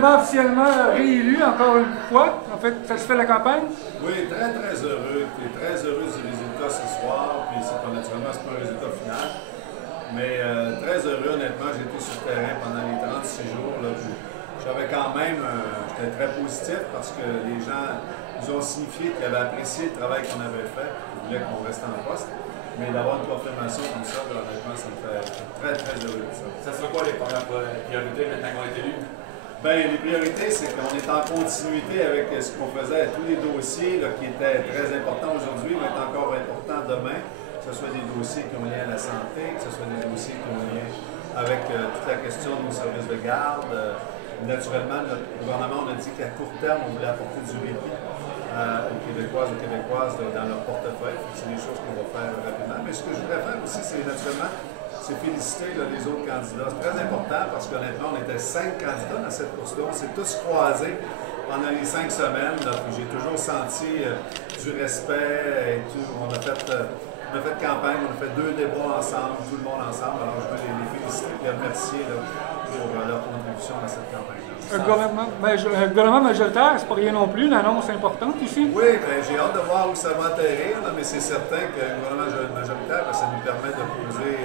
finalement officiellement réélu encore une fois. En fait, ça se fait la campagne. Oui, très très heureux. Très heureux du résultat ce soir. Puis naturellement, c'est pas un résultat final. Mais très heureux, honnêtement, j'ai été sur le terrain pendant les 36 jours. J'avais quand même, j'étais très positif parce que les gens nous ont signifié qu'ils avaient apprécié le travail qu'on avait fait. Ils voulaient qu'on reste en poste. Mais d'avoir une confirmation comme ça, honnêtement, ça me fait très très heureux de ça. Ça sera quoi les premières priorités maintenant qu'on est élu? Bien, les priorités, c'est qu'on est en continuité avec ce qu'on faisait. Tous les dossiers là, qui étaient très importants aujourd'hui vont être encore importants demain. Que ce soit des dossiers qui ont lien à la santé, que ce soit des dossiers qui ont lien avec toute la question de nos services de garde. Naturellement, notre gouvernement, on a dit qu'à court terme, on voulait apporter du répit aux Québécoises dans leur portefeuille. C'est des choses qu'on va faire rapidement. Mais ce que je voudrais faire aussi, c'est naturellement féliciter les autres candidats. C'est très important parce qu'honnêtement, on était 5 candidats dans cette course-là. On s'est tous croisés pendant les 5 semaines. J'ai toujours senti du respect et tout. On a fait campagne, on a fait 2 débats ensemble, tout le monde ensemble. Alors je veux les féliciter et les remercier pour leur contribution à cette campagne-là. Un gouvernement majoritaire, c'est pas rien non plus, une annonce importante ici. Oui, bien, j'ai hâte de voir où ça va atterrir, là, mais c'est certain qu'un gouvernement majoritaire, ça nous permet de poser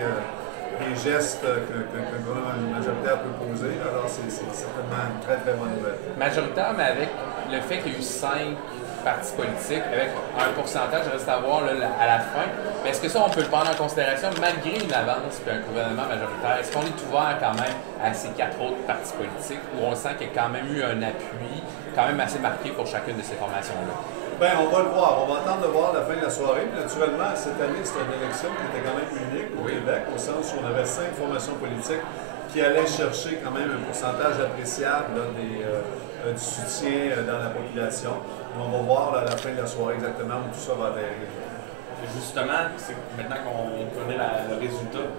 des gestes qu'un gouvernement majoritaire peut poser. Alors c'est certainement une très très bonne nouvelle. Majoritaire, mais avec le fait qu'il y a eu 5 partis politiques, avec un pourcentage, reste à voir là, à la fin. Mais est-ce que ça, on peut le prendre en considération malgré une avance et un gouvernement majoritaire? Est-ce qu'on est ouvert quand même à ces 4 autres partis politiques où on sent qu'il y a quand même eu un appui quand même assez marqué pour chacune de ces formations-là? Bien, on va le voir. On va attendre de voir la fin de la soirée. Puis, naturellement, cette année, c'était une élection qui était quand même unique au Québec, au sens où on avait 5 formations politiques qui allaient chercher quand même un pourcentage appréciable là, du soutien dans la population. On va voir là, à la fin de la soirée exactement où tout ça va atterrir. Justement, maintenant qu'on connaît le résultat,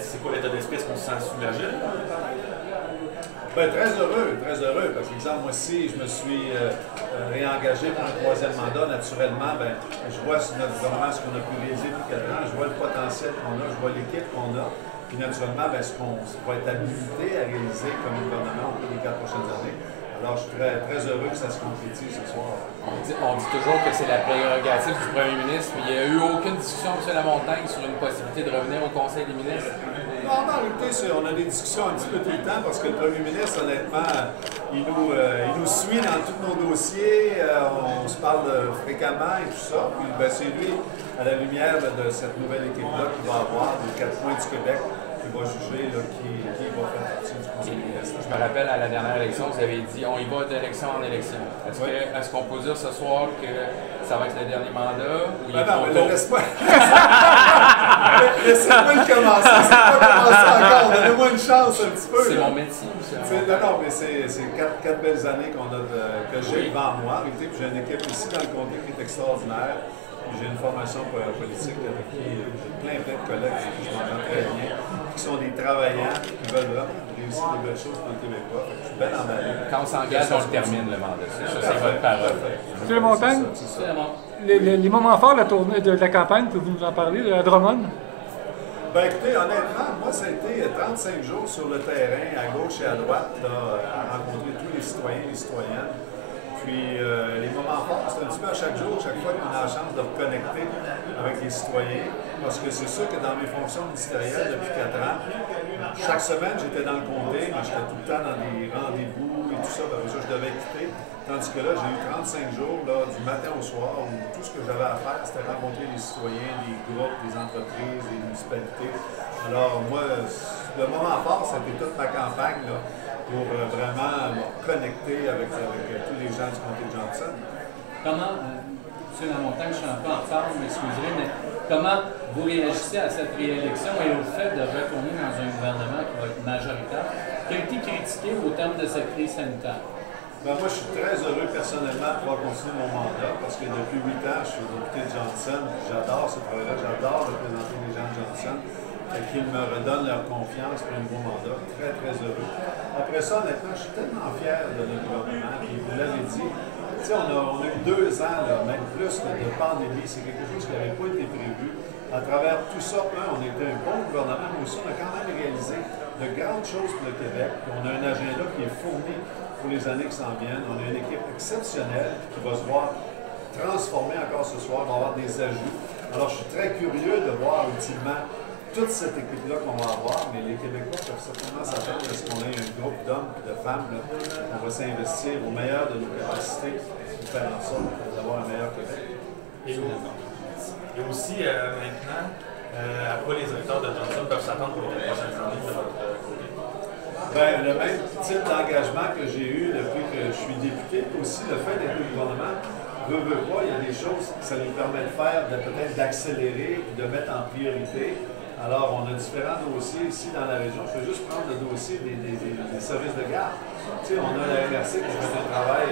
c'est quoi l'état d'esprit? Est-ce qu'on se sent soulagé? Bien, très heureux, parce que, exemple, moi aussi, je me suis réengagé pour un 3e mandat. Naturellement, bien, je vois sur notre gouvernement ce qu'on a pu réaliser depuis 4 ans, je vois le potentiel qu'on a, je vois l'équipe qu'on a, puis naturellement, bien, ce qu'on va être habilité à réaliser comme gouvernement au cours des 4 prochaines années. Alors, je suis très, très heureux que ça se concrétise ce soir. On dit toujours que c'est la prérogative du premier ministre, mais il n'y a eu aucune discussion, M. Lamontagne, sur une possibilité de revenir au Conseil des ministres? Non, en réalité, on a des discussions un petit peu tout le temps parce que le premier ministre, honnêtement, il nous suit dans tous nos dossiers. On se parle fréquemment et tout ça. Puis, ben, c'est lui, à la lumière de cette nouvelle équipe-là, qui va avoir les 4 points du Québec, qui va juger là, qui va faire partie du Conseil des ministres. Je me rappelle, à la dernière élection, vous avez dit on y va d'élection en élection. Est-ce qu'on peut dire ce soir que ça va être le dernier mandat? Ou non, mais laisse-moi. Laissez-moi le commencer. C'est pas commencé encore. Donnez-moi une chance un petit peu. C'est mon métier, monsieur. Non, mais c'est 4 belles années que j'ai devant moi. Puis j'ai une équipe ici dans le comté qui est extraordinaire. J'ai une formation politique avec qui j'ai plein de collègues avec qui je m'entends très bien, qui sont des travailleurs, qui veulent vraiment réussir de belles choses pour le Québécois. Je suis bien emballé. Quand on s'engage, on le termine, le mandat. Ça, c'est votre parole. M. Lamontagne, les moments forts de la campagne, pouvez-vous nous en parler, à Drummond? Bien, écoutez, honnêtement, moi, ça a été 35 jours sur le terrain, à gauche et à droite, là, à rencontrer tous les citoyens et les citoyennes. Puis les moments forts, c'est un petit peu à chaque jour, chaque fois qu'on a la chance de reconnecter avec les citoyens. Parce que c'est sûr que dans mes fonctions ministérielles depuis 4 ans, chaque semaine j'étais dans le comté, mais j'étais tout le temps dans des rendez-vous et tout ça. Ben, ça, je devais quitter. Tandis que là, j'ai eu 35 jours, là, du matin au soir, où tout ce que j'avais à faire, c'était rencontrer les citoyens, des groupes, des entreprises, des municipalités. Alors moi, le moment fort, c'était toute ma campagne, là, pour vraiment connecter avec tous les gens du comté de Johnson. Comment, M. Lamontagne, je suis un peu en retard, vous m'excuserez, mais comment vous réagissez à cette réélection et au fait de retourner dans un gouvernement qui va être majoritaire, qui a été critiqué au terme de cette crise sanitaire? Ben, moi, je suis très heureux personnellement de pouvoir continuer mon mandat parce que depuis 8 ans, je suis député de Johnson. J'adore ce travail-là, j'adore représenter les gens de Johnson et qu'ils me redonnent leur confiance pour un nouveau mandat. Très, très heureux. Après ça, honnêtement, je suis tellement fier de notre gouvernement. Puis vous l'avez dit, tu sais, on a eu 2 ans, là, même plus, de pandémie. C'est quelque chose qui n'avait pas été prévu. À travers tout ça, on était un bon gouvernement, mais aussi on a quand même réalisé de grandes choses pour le Québec. Puis on a un agenda qui est fournie pour les années qui s'en viennent. On a une équipe exceptionnelle qui va se voir transformer encore ce soir, va avoir des ajouts. Alors, je suis très curieux de voir ultimement toute cette équipe-là qu'on va avoir, mais les Québécois peuvent certainement s'attendre à ce qu'on ait un groupe d'hommes et de femmes. Là. On va s'investir au meilleur de nos capacités pour faire en sorte d'avoir un meilleur Québec. Et aussi, maintenant, à quoi les électeurs de Johnson peuvent s'attendre pour les prochaines années de votre côté? Bien, le même type d'engagement que j'ai eu depuis que je suis député, aussi le fait d'être au gouvernement, veut pas, il y a des choses que ça nous permet de faire, peut-être d'accélérer, de mettre en priorité. Alors, on a différents dossiers ici dans la région. Je vais juste prendre le dossier des services de garde. Tu sais, on a la MRC qui fait un travail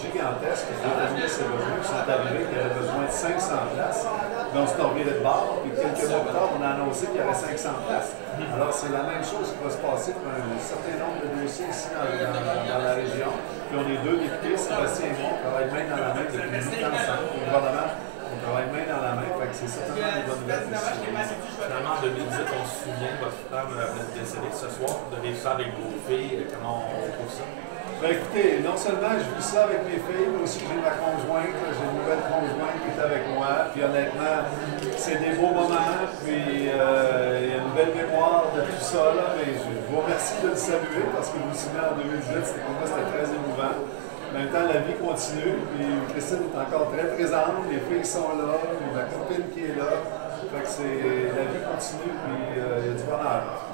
gigantesque, qui a déterminé ses revenus, qui sont arrivés, qui avaient besoin de 500 places. Donc, on s'est reviré de bord, puis quelques mois plus tard, on a annoncé qu'il y avait 500 places. Alors, c'est la même chose qui va se passer pour un certain nombre de dossiers ici dans la région. Puis, on est deux députés, Sébastien et moi, on travaille main dans la main depuis 8 ans ensemble. Puis, le gouvernement, on travaille main dans la main, fait que c'est certainement une bonne nouvelle. Finalement, en 2018, on se souvient que votre femme est décédée ce soir. Vous devez vivre ça avec vos filles. Comment on trouve ça? Ben écoutez, non seulement je vis ça avec mes filles, mais aussi j'ai ma conjointe, j'ai une nouvelle conjointe qui est avec moi. Puis honnêtement, c'est des beaux moments, puis il y a une belle mémoire de tout ça. Là, mais je vous remercie de le saluer parce que vous vous souvenez en 2018, pour moi c'était très émouvant. En même temps, la vie continue, puis Christine est encore très présente, les filles sont là, j'ai ma copine qui est là. Fait que la vie continue, puis il y a du bonheur.